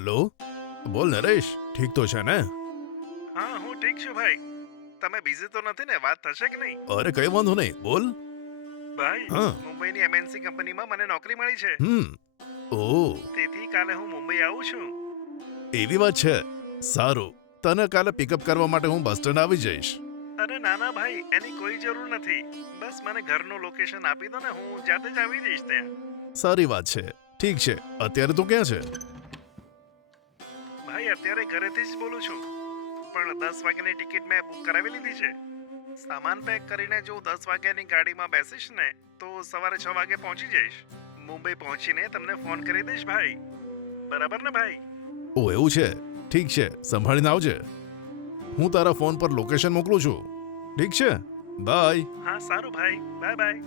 Hello, બોલ નરેશ, ઠીક તો છે ને? હા હું ઠીક છું ભાઈ. તમે બિઝી તો નથી ને? વાત થશે કે નહીં? અરે કઈ વાંધો નહીં, બોલ. ભાઈ હા. મુંબઈની એમએનસી કંપનીમાં મને નોકરી મળી છે. ઓ, તેથી કાલે હું મુંબઈ આવું છું. એવી વાત છે. સારું, તને કાલે પિકઅપ કરવા માટે હું બસ સ્ટેન્ડ આવી જઈશ. અરે ના ના ભાઈ, એની કોઈ જરૂર નથી. બસ મને ઘરનું લોકેશન આપી દો ને, હું જાતે જ આવી જઈશ ત્યાં. સારી વાત છે. ઠીક છે, અત્યારે તું ક્યાં છે? ભાઈ અત્યારે ઘરેથી જ બોલું છું. પણ 10 વાગ્યાની ટિકિટ મેં બુક કરાવી લીધી છે. સામાન પેક કરીને જો 10 વાગ્યાની ગાડીમાં બેસીશ ને તો સવારે 6 વાગે પહોંચી જઈશ. મુંબઈ પહોંચીને તમને ફોન કરી દઈશ ભાઈ. બરાબર ને ભાઈ? ઓ એવું છે. ઠીક છે, સંભાળીને આવજે. હું તારા ફોન પર લોકેશન મોકલું છું. ઠીક છે, બાય. હા સારું ભાઈ, બાય બાય.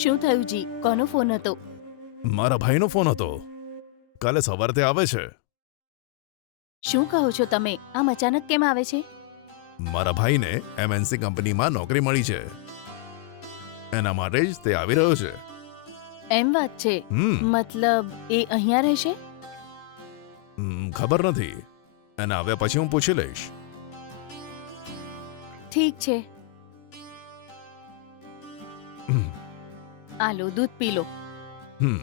શું થયું જી? કોનો ફોન હતો? મારા ભાઈનો ફોન હતો. કાલે સવારે તે આવે છે. શું કહો છો તમે? આમ અચાનક કેમ આવે છે? મારા ભાઈને એમએનસી કંપનીમાં નોકરી મળી છે. એના માટે જ તે આવી રહ્યો છે. એમ વાત છે. મતલબ એ અહીંયા રહેશે? ખબર નથી. એને આવ્યા પછી હું પૂછી લઈશ. ઠીક છે. આ લો, દૂધ પી લો. હમ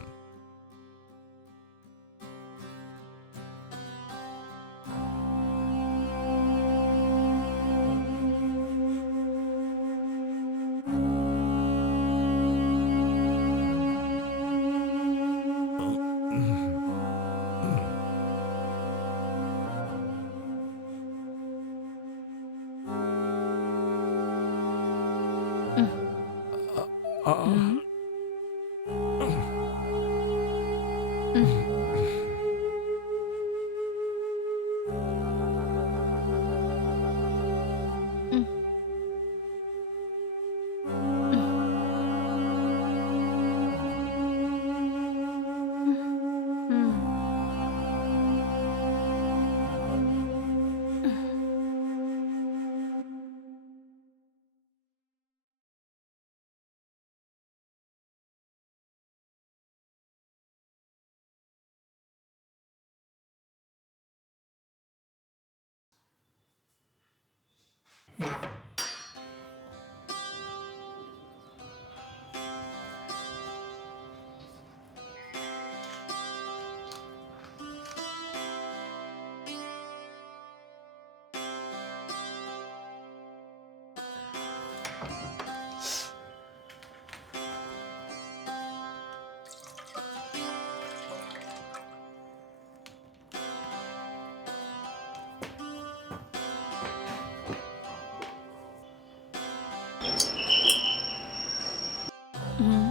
હમ.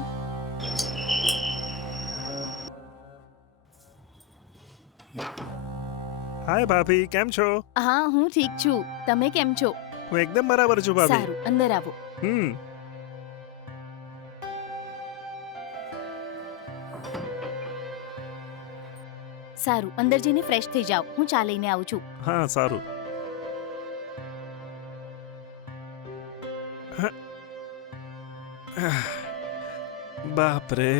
હાય ભાભી, કેમ છો? હા, હું ઠીક છું. તમે કેમ છો? હું એકદમ બરાબર છું ભાભી. સારું, અંદર આવો. હમ સારું, અંદર જઈને ફ્રેશ થઈ જાઓ. હું ચા લઈને આવું છું. હા સારું. બાપ રે.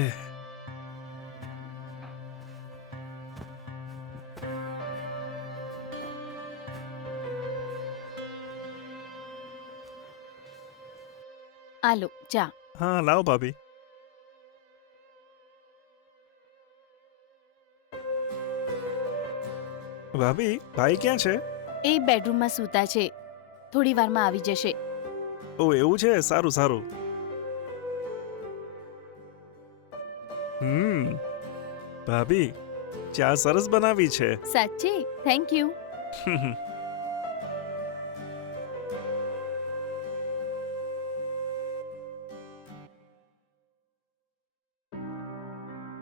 આ લો ચા. હા લાવો ભાભી. ભાભી, ભાઈ ક્યાં છે? એ બેડરૂમમાં સૂતા છે. થોડી વારમાં આવી જશે. ઓ એવું છે, સારું સારું. ભાભી, ચા સરસ બનાવી છે. સાચે? Thank you.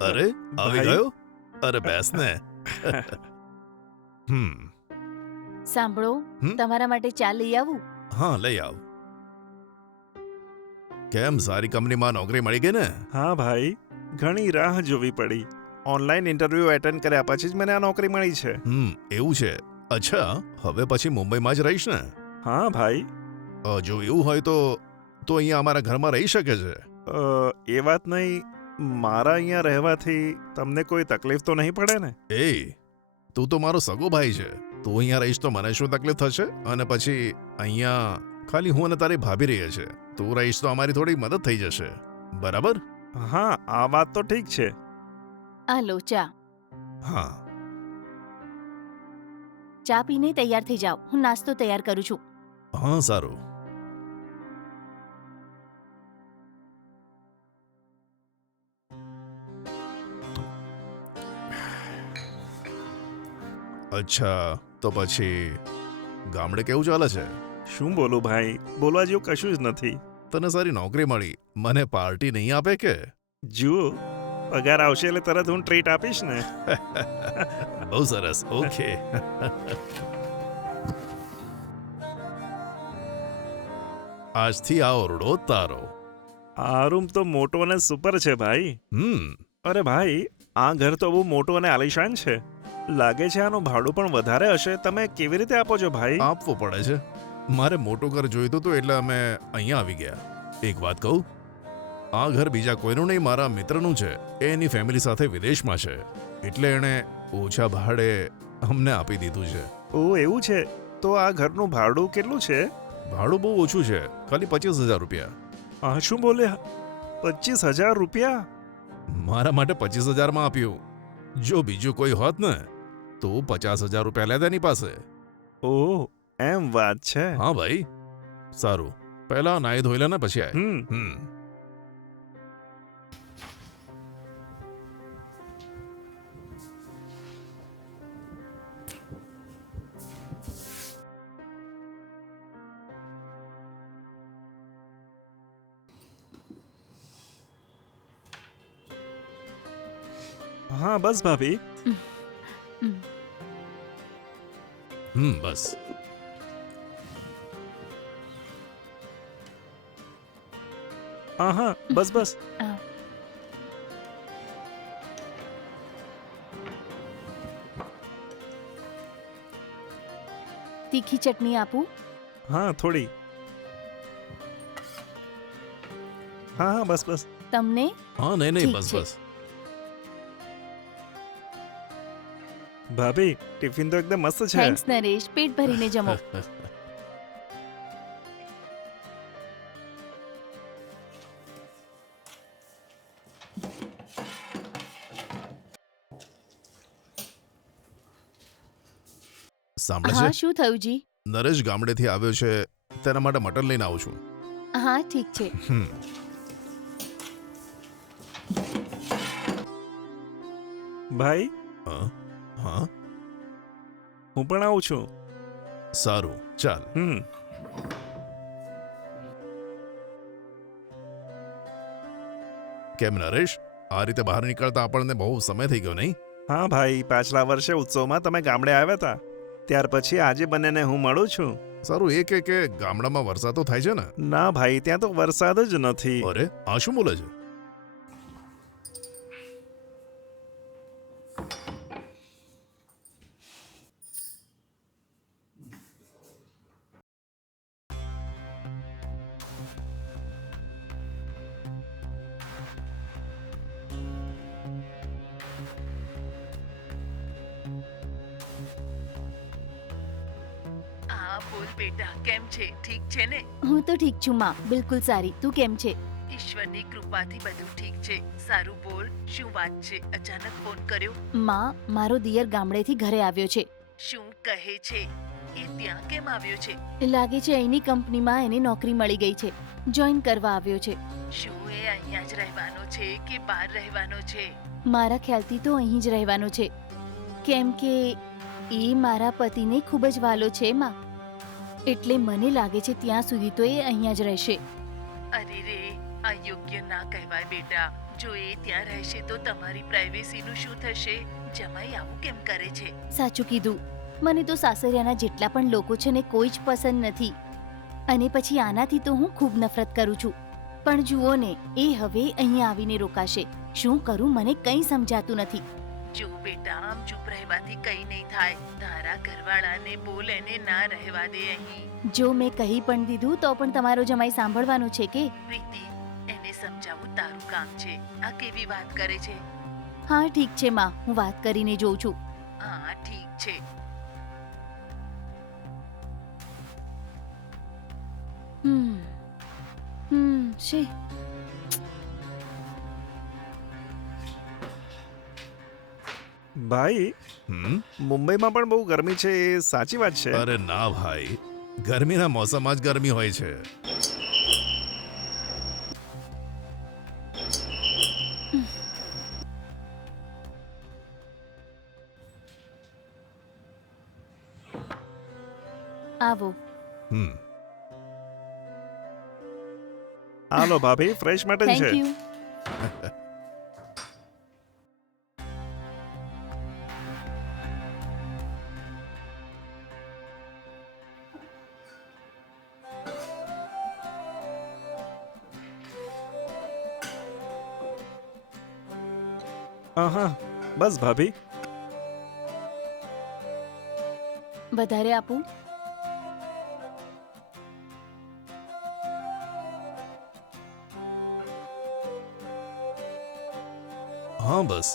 અરે આવી ભાઈ. ગયો. અરે બેસ ને. સાંભળો, હમ? તમારા માટે ચા લઈ આવું? હા લઈ આવ. કેમ, સારી કંપનીમાં નોકરી મળી ગઈ ને? હા ભાઈ, ઘણી રાહ જોવી પડી. ઓનલાઈન ઇન્ટરવ્યુ એટેન્ડ કર્યા પછી જ મને આ નોકરી મળી છે. એવું છે. અચ્છા, હવે પછી મુંબઈમાં જ રહીશ ને? હા ભાઈ. જો એવું હોય તો અહીંયા અમારા ઘરમાં રહી શકે છે. એ વાત નહીં, મારા અહીંયા રહેવાથી તમને કોઈ તકલીફ તો નહીં પડે ને? એ તું તો મારો સગો ભાઈ છે. તું અહીંયા રહીશ તો મને શું તકલીફ થશે? અને પછી અહીંયા ખાલી હું અને તારી ભાભી રહીએ છે. તું રહીશ તો અમારી થોડી મદદ થઈ જશે, બરાબર? હા, આ વાત તો ઠીક છે. આ લો ચા. હા. ચા પીને તૈયાર થઈ જાઓ, હું નાસ્તો તૈયાર કરું છું. હા, સારું. અચ્છા, તો પછી ગામડે કેવું ચાલે છે? શું બોલું ભાઈ, બોલવા જેવું કશું જ નથી. તને સારી નોકરી મળી, મને પાર્ટી નહીં આપે કે? જુઓ, પગાર આવશે એટલે તરત હું ટ્રીટ આપીશ ને. બહુ સરસ. ઓકે. આજથી આ ઓરડો તારો. આ રૂમ તો મોટો અને સુપર છે ભાઈ. અરે ભાઈ, આ ઘર તો બહુ મોટું અને આલિશાન છે. લાગે છે આનું ભાડું પણ વધારે હશે. તમે કેવી રીતે આપો છો ભાઈ? આપવું પડે છે. મારે મોટું ઘર જોઈતું હતું એટલે અમે અહીંયા આવી ગયા. એક વાત કહું, આ ઘર બીજા કોઈનું નહીં, મારા મિત્રનું છે. એ એની ફેમિલી સાથે વિદેશમાં છે, એટલે એણે ઓછા ભાડે અમને આપી દીધું છે. ઓ એવું છે? તો આ ઘરનું ભાડું કેટલું છે? ભાડું બહુ ઓછું છે, ખાલી 25,000 રૂપિયા. આ શું બોલ્યા? 25,000 રૂપિયા? મારા માટે 25,000 માં આપ્યું. જો બીજું કોઈ હોત ને તો 50,000 રૂપિયા લેતા એની પાસે. ઓહ, એમ વાત છે. હા ભાઈ. સારું, પહેલા નાઈ ધોઈ લે ને પછી આય. હમ. હા બસ ભાભી. બસ. હા બસ બસ. આ. તીખી ચટણી આપું? હા થોડી. હા બસ બસ. તમને? હા, નહીં ઠીક બસ છે. બસ. ભાભી, ટિફિન તો એકદમ મસ્ત છે. થેન્ક્સ નરેશ, પેટ ભરીને જમો. સાંભળે હા, છે? શું થયું જી? નરેશ ગામડેથી આવ્યો છે, તેના માટે મટન લઈને આવું છું. હા ઠીક છે. ભાઈ, હા હા, હું પણ આવું છું. સારું, ચાલ. કેમ નરેશ, આ રીતે બહાર નીકળતા આપણને બહુ સમય થઈ ગયો નહીં? હા ભાઈ, પાછલા વર્ષે ઉત્સવમાં તમે ગામડે આવ્યા હતા, ત્યાર પછી આજે બંનેને હું મળું છું. સારું, એ કે ગામડામાં વરસાદ તો થાય છે ને? ના ભાઈ, ત્યાં તો વરસાદ જ નથી. અરે, આ શું બોલે છે? હા બોલ બેટા, કેમ છે? ઠીક છે ને? હું તો ઠીક છું માં, બિલકુલ સારી. તું કેમ છે? ઈશ્વરની કૃપાથી બધું ઠીક છે. સારું બોલ, શું વાત છે? અચાનક ફોન કર્યો? માં, મારો દિયર ગામડેથી ઘરે આવ્યો છે. શું કહે છે? એ ત્યાં કેમ આવ્યો છે? લાગે છે અહીંની કંપનીમાં એને નોકરી મળી ગઈ છે, જોઈન કરવા આવ્યો છે. શું એ અહીંયા જ રહેવાનો છે કે બહાર રહેવાનો છે? મારા ખ્યાલથી તો અહીં જ રહેવાનો છે, કેમ કે એ મારા પતિને ખૂબ જ વાલો છે માં. એટલે મને લાગે છે ત્યાં સુધી તો એ અહીંયા જ રહેશે. અરે રે, આ યોગ્ય ના કહેવાય બેટા. જો એ ત્યાં રહેશે તો તમારી પ્રાઇવેસીનું શું થશે? જમાઈ આવું કેમ કરે છે? સાચું કીધું. મને તો સાસરિયાના જેટલા પણ લોકો છે ને કોઈ જ પસંદ નથી, અને પછી આનાથી તો હું ખૂબ નફરત કરું છું. પણ જુઓ ને, એ હવે અહીંયા આવીને રોકાશે. શું કરું મને કંઈ સમજાતું નથી. જો બેટા આમ ચૂપ રહેવાથી કંઈ નહીં થાય. તારા ઘરવાળાને બોલ, એને ના રહેવા દે અહીં. જો મેં કહી પણ દીધું તો પણ તમારો જમાઈ સાંભળવાનો છે કે? પ્રીતિ, એને સમજાવવું તારું કામ છે. આ કેવી વાત કરે છે? હા ઠીક છે માં, હું વાત કરીને જોઉં છું. હા ઠીક છે. શી ભાઈ, મુંબઈમાં પણ બહુ ગરમી છે, એ સાચી વાત છે? અરે ના ભાઈ, ગરમીના મોસમમાં જ ગરમી હોય છે. આવો. હમ હાલો ભાભી, ફ્રેશ મટન થેન્ક છે. યુ. હા, બસ ભાભી. વધારે આપું? હા બસ.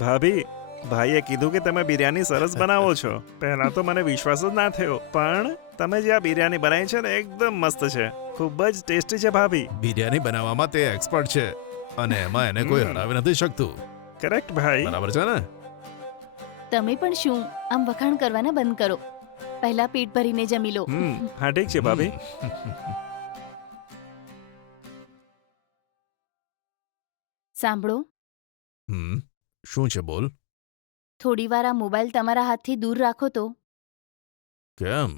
ભાભી, ભાઈએ કીધું કે તમે બિરયાની સરસ બનાવો છો. પહેલા તો મને વિશ્વાસ જ ના થયો, પણ તમે જે આ બિરયાની બનાવી છે ને, એકદમ મસ્ત છે. ખૂબ જ ટેસ્ટી છે ભાભી. બિરયાની બનાવવામાં તે એક્સપર્ટ છે અને એમાં એને કોઈ હરાવી નથી શકતું. કરેક્ટ ભાઈ. બરાબર છે ને? તમે પણ શું આમ વખાણ કરવાના બંધ કરો. પહેલા પેટ ભરીને જમી લો. હા ઠીક છે ભાભી. સાંભળો, શું છે બોલ. થોડી વાર આ મોબાઈલ તમારા હાથથી દૂર રાખો તો. કેમ?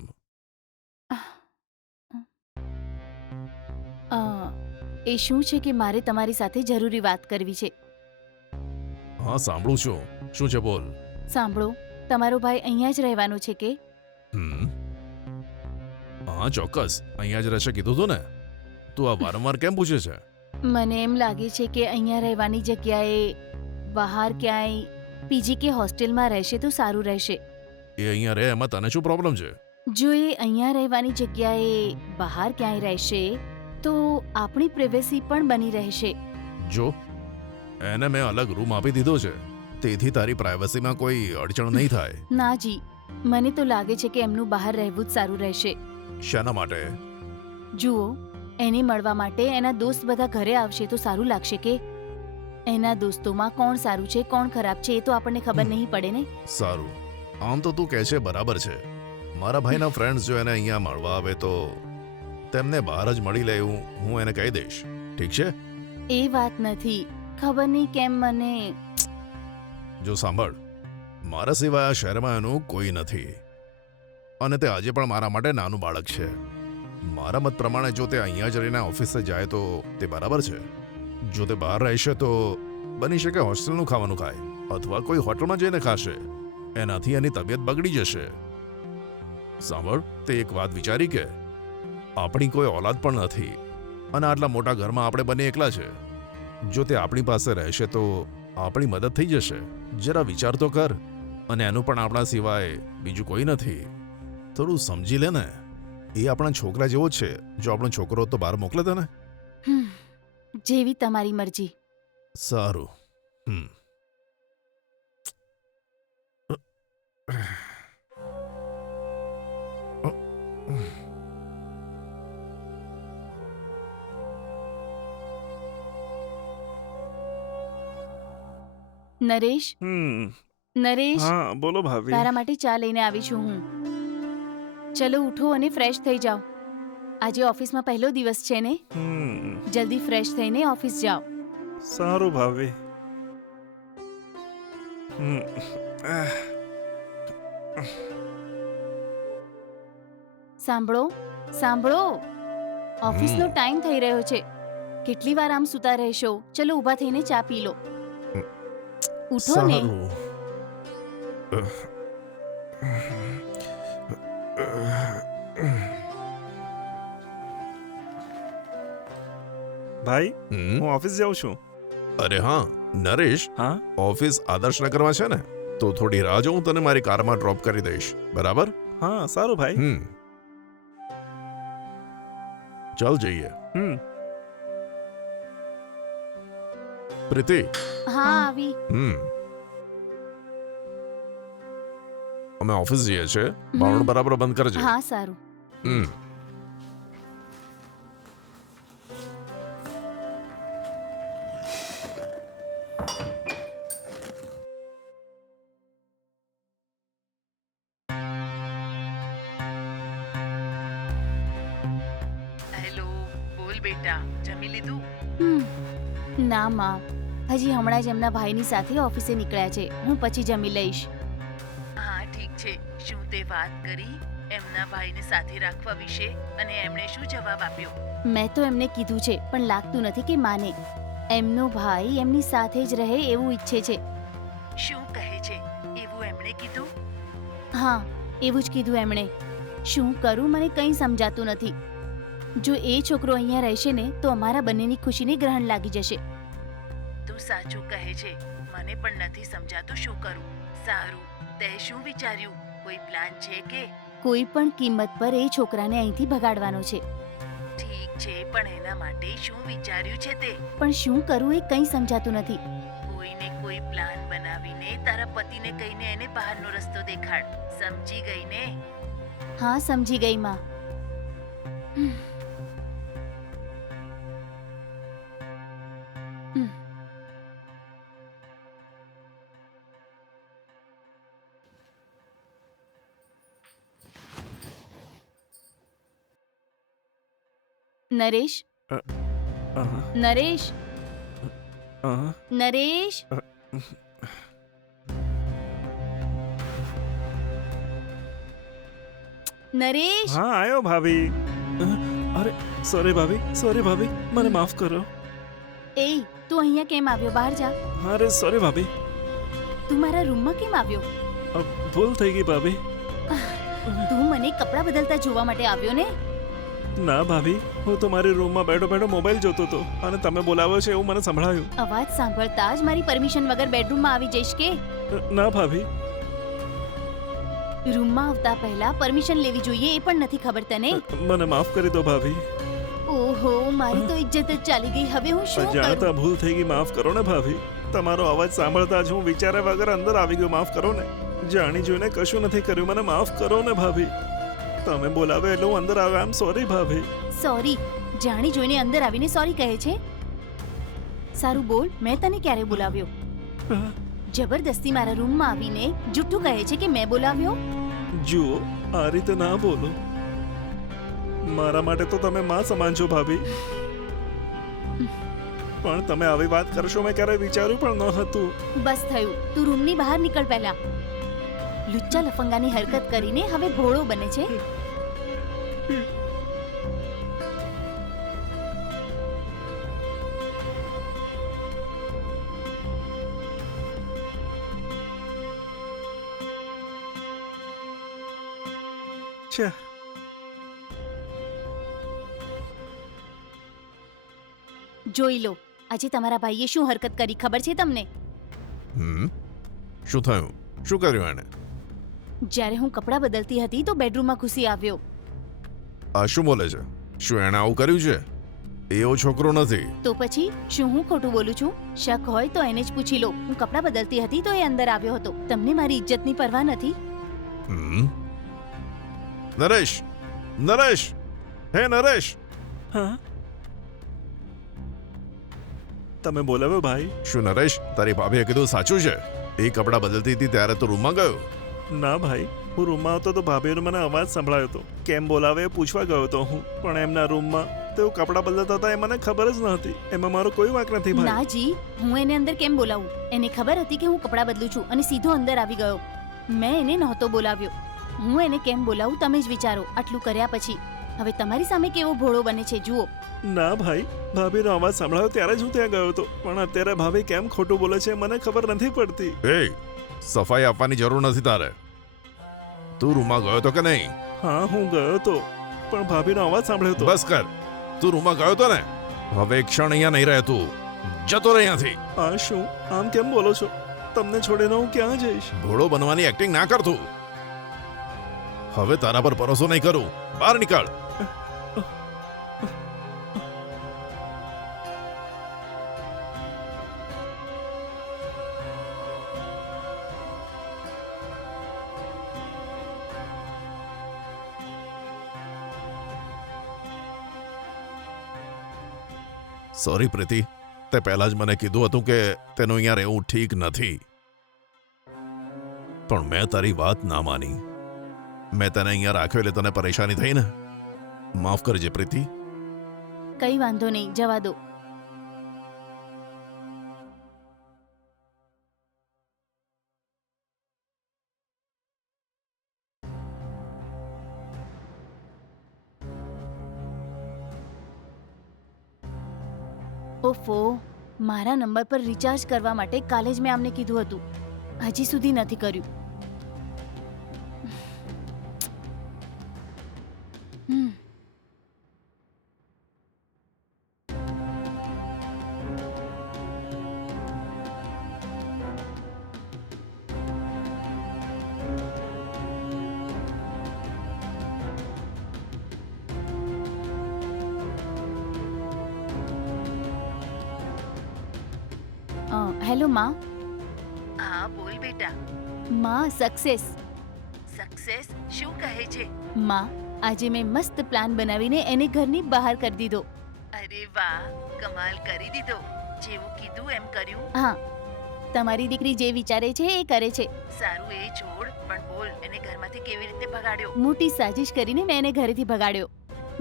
એ શું છે કે મારે તમારી સાથે જરૂરી વાત કરવી છે. હા સાંભળું છું. શું છે બોલ. સાંભળો, તમારો ભાઈ અહીંયા જ રહેવાનો છે કે? હા ચોક્કસ, અહીંયા જ રહેશે કીધું તું ને. તું આ વારંવાર કેમ પૂછે છે? મને એમ લાગે છે કે અહીંયા રહેવાની જગ્યાએ બહાર ક્યાંય પીજી કે હોસ્ટેલમાં રહેશે તો સારું રહેશે. એ અહીંયા રહે એમાં તને શું પ્રોબ્લેમ છે? જો એ અહીંયા રહેવાની જગ્યાએ બહાર ક્યાંય રહેશે તો આપણી પ્રાઇવેસી પણ બની રહેશે. જો એને મેં અલગ રૂમ આપી દીધો છે, તેથી તારી પ્રાઇવસીમાં કોઈ અડચણ નહીં થાય. ના જી, મને તો લાગે છે કે એમનું બહાર રહેવું જ સારું રહેશે. શાના માટે? જુઓ, એને મળવા માટે એના દોસ્ત બધા ઘરે આવશે તો સારું લાગશે કે? એના દોસ્તોમાં કોણ સારું છે કોણ ખરાબ છે એ તો આપણને ખબર નહીં પડે ને. સારું, આમ તો તું કહે છે બરાબર છે. મારા ભાઈના ફ્રેન્ડ્સ જો એને અહીંયા મળવા આવે તો તેમને બહાર જ મળી લે એવું હું એને કહી દઈશ. ઠીક છે? એ વાત નથી, ખબર નહીં કેમ મને. જો સાંભળ, મારા સિવાય આ શહેરમાં એનું કોઈ નથી અને તે આજે પણ મારા માટે નાનું બાળક છે. મારા મત પ્રમાણે જો તે અહીંયા જ રહીને ઓફિસે જાય તો તે બરાબર છે. જો તે બહાર રહેશે તો બની શકે હોસ્ટેલનું ખાવાનું ખાય અથવા કોઈ હોટલમાં જઈને ખાશે. એનાથી એની તબિયત બગડી જશે. સાંભળ, તે એક વાત વિચારી કે આપણી કોઈ ઓલાદ પણ નથી અને આટલા મોટા ઘરમાં આપણે બંને એકલા છે. જો તે આપણી પાસે રહેશે તો આપણી મદદ થઈ જશે. જરા વિચાર તો કર. અને એનું પણ આપણા સિવાય બીજું કોઈ નથી. થોડું સમજી લે ને. એ આપણા છોકરા જેવો જ છે. જો આપણો છોકરો તો બહાર મોકલે તને. જેવી તમારી મરજી. સારું. નરેશ, નરેશ, હા બોલો ભાભી. તારા માટે ચા લઈને આવી છું હું. ચલો ઉઠો અને ફ્રેશ થઈ જાઓ. આજે ઓફિસમાં પહેલો દિવસ છે ને. જલ્દી ફ્રેશ થઈને ઓફિસ જાઓ. સારું ભાભી. સાંભળો, સાંભળો, ઓફિસનો ટાઈમ થઈ રહ્યો છે. કેટલી વાર આમ સૂતા રહેશો? ચલો ઊભા થઈને ચા પી લો. ઉઠો ને. ભાઈ હમ હું ઓફિસ જાઉં છું. અરે હા નરેશ, હા ઓફિસ આદર્શનગરમાં છે ને, તો થોડી રાહ જો, હું તને મારી કારમાં ડ્રોપ કરી દઈશ, બરાબર? હા સારું ભાઈ. ચાલ જઈએ. હમ પ્રીતિ. હા આવી. અમે ઓફિસ જઈએ છે, બાવણ બરાબર બંધ કરજે. હા સારું. હમ હેલો, બોલ બેટા, જમી લીધું? ના માં, હજી હમણાં જ એમના ભાઈની સાથે ઓફિસે નીકળ્યા છે. હું પછી જમી લઈશ. હા ઠીક છે. શું તે વાત કરી એમના ભાઈને સાથે રાખવા વિશે અને એમણે શું જવાબ આપ્યો? મેં તો એમને કીધું છે, પણ લાગતું નથી કે માને. એમનો ભાઈ એમની સાથે જ રહે એવું ઈચ્છે છે. શું કહે છે? એવું એમણે કીધું? હા, એવું જ કીધું એમણે. શું કરું મને કંઈ સમજાતું નથી. જો એ છોકરો અહીંયા રહેશે ને તો અમારા બંનેની ખુશીને ગ્રહણ લાગી જશે. તું સાચું કહે છે. મને પણ નથી સમજાતું શું કરું. સારું, તે શું વિચાર્યું? કોઈ પ્લાન છે કે? કોઈ પણ કિંમત પર એ છોકરાને અહીંથી ભગાડવાનો છે. ઠીક છે, પણ એના માટે શું વિચાર્યું છે તે? પણ શું કરું એ કંઈ સમજાતું નથી. કોઈને કોઈ પ્લાન બનાવીને તારા પતિને કહીને એને બહારનો રસ્તો દેખાડ. સમજી ગઈ ને? હા, સમજી ગઈ માં. નરેશ, નરેશ, નરેશ. નરેશ. હા આયો ભાભી. અરે સોરી ભાભી, મને માફ કરો. એ તું અહીંયા કેમ આવ્યો? બહાર જા. અરે સોરી ભાભી, તું મારા રૂમમાં કેમ આવ્યો? ભૂલ થઈ ગઈ ભાભી. તું મને કપડાં બદલતા જોવા માટે આવ્યો ને? ના ભાભી, હું તો મારી રૂમમાં બેઠો બેઠો મોબાઈલ જોતો હતો અને તમે બોલાવ્યો છે એવું મને સંભળાયું. અવાજ સાંભળતા જ મારી પરમિશન વગર બેડરૂમમાં આવી જઈશ કે? ના ભાભી. રૂમમાં આવતા પહેલા પરમિશન લેવી જોઈએ એ પણ નથી ખબર તને? મને માફ કરી દો ભાભી. ઓહો, મારી તો ઇજ્જત જ ચાલી ગઈ. હવે હું શું જાણતા કરું? ભૂલ થઈ ગઈ, માફ કરો ને ભાભી. તમારો અવાજ સાંભળતા જ હું વિચાર્યા વગર અંદર આવી ગયો. માફ કરો ને. જાણી જોઈને કશું નથી કર્યું, મને માફ કરો ને ભાભી. તમે બોલાવે એટલે હું અંદર આવ્યો. આમ સોરી ભાભી. સોરી? જાણી જોઈને અંદર આવીને સોરી કહે છે? સારું બોલ, મેં તને ક્યારે બોલાવ્યો? જબરદસ્તી મારા રૂમમાં આવીને જુઠ્ઠું કહે છે કે મેં બોલાવ્યો? જુઓ, આ રીતે ના બોલો. મારા માટે તો તમે માં સમાન છો ભાભી, પણ તમે આવી વાત કરશો મેં ક્યારેય વિચાર્યું પણ ન હતું. બસ થયું, તું રૂમની બહાર નીકળ પહેલા. લુચ્ચા લફંગાની હરકત કરીને હવે ભોળો બને છે. છે જોઈ લો, આજે તમારા ભાઈએ શું હરકત કરી ખબર છે તમને? શું થયું? શું કર્યું એણે? જ્યારે હું કપડાં બદલતી હતી તો બેડરૂમમાં ઘૂસી આવ્યો. આ શું બોલે છે? શું એણે આવું કર્યું છે? એવો છોકરો નથી. તો પછી શું હું ખોટું બોલું છું? શક હોય તો એને જ પૂછી લો. હું કપડાં બદલતી હતી તો એ અંદર આવ્યો હતો. તમને મારી ઇજ્જતની પરવા નથી? નરેશ, નરેશ, હે નરેશ. હા, તમે બોલાવ્યો ભાઈ? શું નરેશ, તારી ભાભીએ કીધું સાચું છે? એ કપડાં બદલતી હતી ત્યારે તો રૂમમાં ગયો? ના ભાઈ, હું રૂમમાં હતો તો ભાભીનો મને અવાજ સંભળાયો હતો. કેમ બોલાવે એ પૂછવા ગયો હતો હું, પણ એમના રૂમમાં તેઓ કપડાં બદલતા હતા એ મને ખબર જ ન હતી. એમાં મારો કોઈ વાંક નથી ભાઈ. ના જી, હું એને અંદર કેમ બોલાવું? એને ખબર હતી કે હું કપડાં બદલું છું અને સીધો અંદર આવી ગયો. મેં એને નહોતો બોલાવ્યો. હું એને કેમ બોલાવું તમે જ વિચારો. આટલું કર્યા પછી હવે તમારી સામે કેવો ભોળો બને છે જુઓ. ના ભાઈ, ભાભીનો અવાજ સંભળાયો ત્યારે જ હું ત્યાં ગયો હતો, પણ અત્યારે ભાભી કેમ ખોટું બોલે છે મને ખબર નથી પડતી. એ સફાઈ આપવાની જરૂર નથી તારે. તું રૂમમાં ગયો તો કે નહીં? હા, હું ગયો હતો, પણ ભાભીનો અવાજ સાંભળ્યો હતો. બસ કર, તું રૂમમાં ગયો તો ને? હવે એક ક્ષણ અહીંયા નહીં રહે તું. જતો રહે અહીંયાથી. આ શું આમ કેમ બોલો છો? તમને છોડીને હું ક્યાં જઈશ? ભોળો બનવાની એક્ટિંગ ના કર તું. હવે તારા પર ભરોસો નહીં કરું. બહાર નીકળ. સોરી પ્રીતિ, તે પહેલા જ મને કીધું હતું કે તેનું અહીંયા રહેવું ઠીક નથી, પણ મેં તારી વાત ના માની. મેં તને અહીંયા રાખ્યો એટલે તને પરેશાની થઈ ને. માફ કરજે પ્રીતિ. કઈ વાંધો નહીં, જવા દો. ઓફો, મારા નંબર પર રિચાર્જ કરવા માટે કાલે જ મેં આમને કીધું હતું, હજી સુધી નથી કર્યું. હમ. હેલો માં. હા બોલ બેટા. માં, સક્સેસ. સક્સેસ શું કહે છે? માં, આજે મેં મસ્ત પ્લાન બનાવીને એને ઘરની બહાર કરી દીધો. અરે વાહ, કમાલ કરી દીધો. જેવું કીધું એમ કર્યું. હા, તમારી દીકરી જે વિચારે છે એ કરે છે. સારું એ છોડ, પણ બોલ એને ઘરમાંથી કેવી રીતે ભગાડ્યો? મોટી સાજિશ કરીને મેં એને ઘરેથી ભગાડ્યો.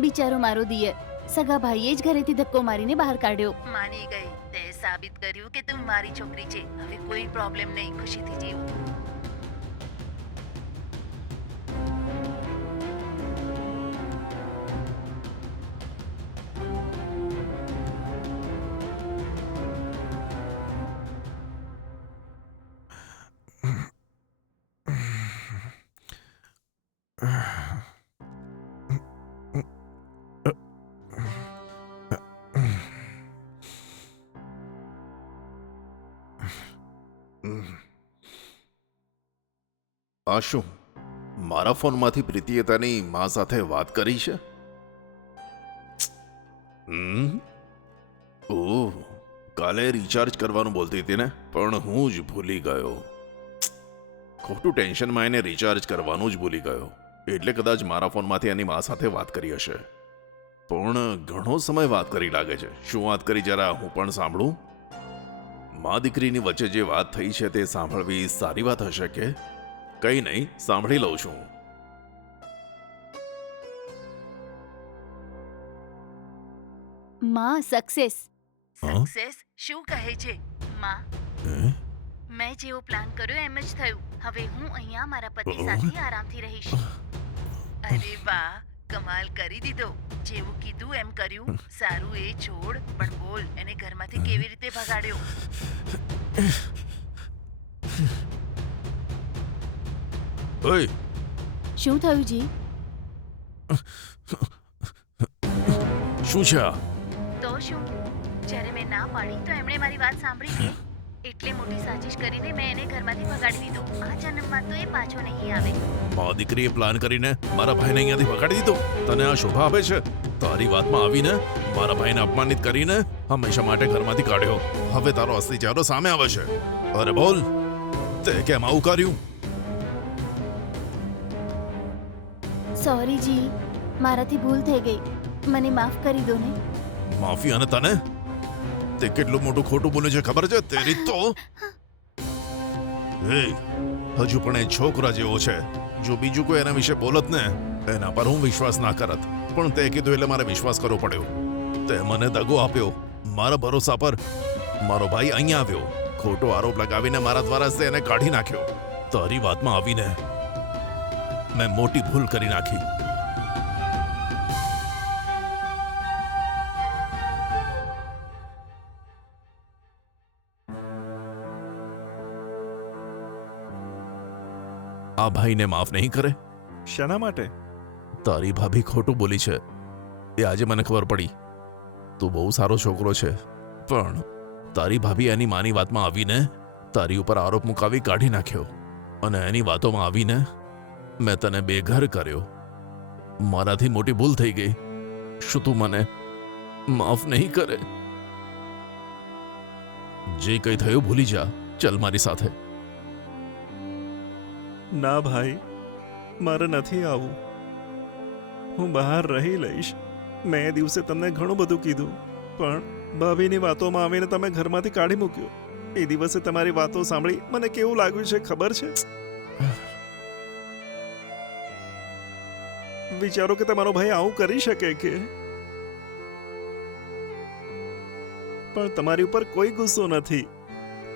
બિચારો મારો દિયર, સગા ભાઈએ જ ઘરેથી ધક્કો મારીને બહાર કાઢ્યો. માની ગઈ. તે સાબિત કર્યું કે તું મારી છોકરી છે. હવે કોઈ પ્રોબ્લેમ નહીં, ખુશીથી જીવ. આ શું? મારા ફોનમાંથી પ્રીતિએ તેની મા સાથે વાત કરી છે? ઓહ, કાલે રિચાર્જ કરવાનું બોલતી હતી ને, પણ હું જ ભૂલી ગયો. ખોટું ટેન્શનમાં એને રિચાર્જ કરવાનું જ ભૂલી ગયો. એટલે કદાચ મારા ફોનમાંથી એની મા સાથે વાત કરી હશે. પણ ઘણો સમય વાત કરી લાગે છે. શું વાત કરી જરા હું પણ સાંભળું? મા દીકરીની વચ્ચે જે વાત થઈ છે તે સાંભળવી સારી વાત હશે કે? કઈ નહીં, સાંભળી લઉં છું. માં, સક્સેસ. હા? સક્સેસ શું કહે છે? માં, હે? મેં જેવો પ્લાન કર્યો એમ જ થયું. હવે હું અહીંયા મારા પતિ ઓહ. સાથે આરામથી રહીશ. અરે વાહ, કમાલ કરી દીધો. જેવું કીધું એમ કર્યું. સારું એ છોડ, પણ બોલ એને ઘરમાંથી કેવી રીતે ભગાડ્યો? ઓય, શું થયું જી? શું છે આ? તો શું, જ્યારે મેં ના પાડી તો એમણે મારી વાત સાંભળી કે એટલે મોટી સાજિશ કરીને મેં એને ઘરમાંથી ભગાડી દીધો. આ જન્મમાં તો એ પાછો નહીં આવે. મા દીકરીએ પ્લાન કરીને મારા ભાઈને અહીંયાથી ભગાડી દીધો. તને આ શોભા આપે છે? તારી વાતમાં આવીને મારા ભાઈને અપમાનિત કરીને હંમેશા માટે ઘરમાંથી કાઢ્યો. હવે તારો અસલી ચહેરો સામે આવે છે. અરે બોલ, તે કેમ આવું કર્યું? સોરી જી, મારાથી ભૂલ થઈ ગઈ. મને માફ કરી દો ને. માફી? અને તને તે કેટલું મોટું ખોટું બોલે છે ખબર છે? તેરી તો હે, હજુ પણ એ છોકરા જેવો છે. જો બીજું કોઈ એના વિશે બોલત ને, એના પર હું વિશ્વાસ ના કરત. પણ તે કીધું એટલે મારે વિશ્વાસ કરવો પડ્યો. તે મને દગો આપ્યો. મારા ભરોસા પર મારો ભાઈ અહીંયા આવ્યો. ખોટો આરોપ લગાવીને મારા દ્વારા જ એને કાઢી નાખ્યો. તારી વાતમાં આવીને મેં મોટી ભૂલ કરી નાખી. આ ભાઈને માફ નહીં કરે? શાના માટે? તારી ભાભી ખોટું બોલી છે એ આજે મને ખબર પડી. તું બહુ સારો છોકરો છે, પણ તારી ભાભી એની માની વાતમાં આવીને તારી ઉપર આરોપ મુકાવી કાઢી નાખ્યો, અને એની વાતોમાં આવીને મેં તને બેઘર કર્યો. મારાથી મોટી ભૂલ થઈ ગઈ. શું તું મને માફ નહીં કરે? જે કંઈ થયું ભૂલી જા. ચલ મારી સાથે. ના ભાઈ, મારે નથી આવવું. હું બહાર રહી લઈશ. મેં એ દિવસે તમને ઘણું બધું કીધું, પણ ભાભીની વાતોમાં આવીને તમે ઘરમાંથી કાઢી મૂક્યો. એ દિવસે તમારી વાતો સાંભળી મને કેવું લાગ્યું છે ખબર છે? વિચારો કે તમારો ભાઈ આવું કરી શકે કે? પણ તમારી ઉપર કોઈ ગુસ્સો નથી.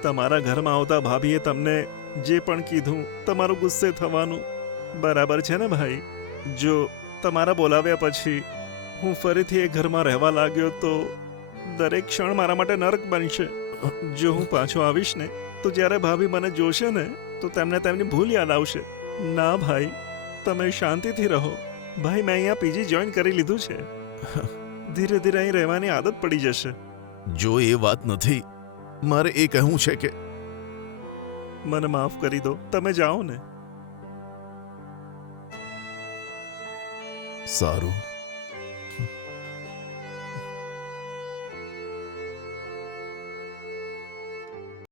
તમારા ઘરમાં આવતા ભાભીએ તમને જે પણ કીધું તમારું ગુસ્સે થવાનું બરાબર છે ને ભાઈ? જો તમારા બોલાવ્યા પછી હું ફરીથી એ ઘરમાં રહેવા લાગ્યો તો દરેક ક્ષણ મારા માટે નરક બનશે. જો હું પાછો આવીશ ને તો જ્યારે ભાભી મને જોશે ને તો તેમને તેમની ભૂલ યાદ આવશે. ના ભાઈ, તમે શાંતિથી રહો. ભાઈ, મેં અહીંયા પીજી જોઈન કરી લીધું છે. ધીરે ધીરે અહીં રહેવાની આદત પડી જશે. જો એ વાત નથી, મારે એ કહેવું છે કે મને માફ કરી દો. તમે જાઓ ને. સારું.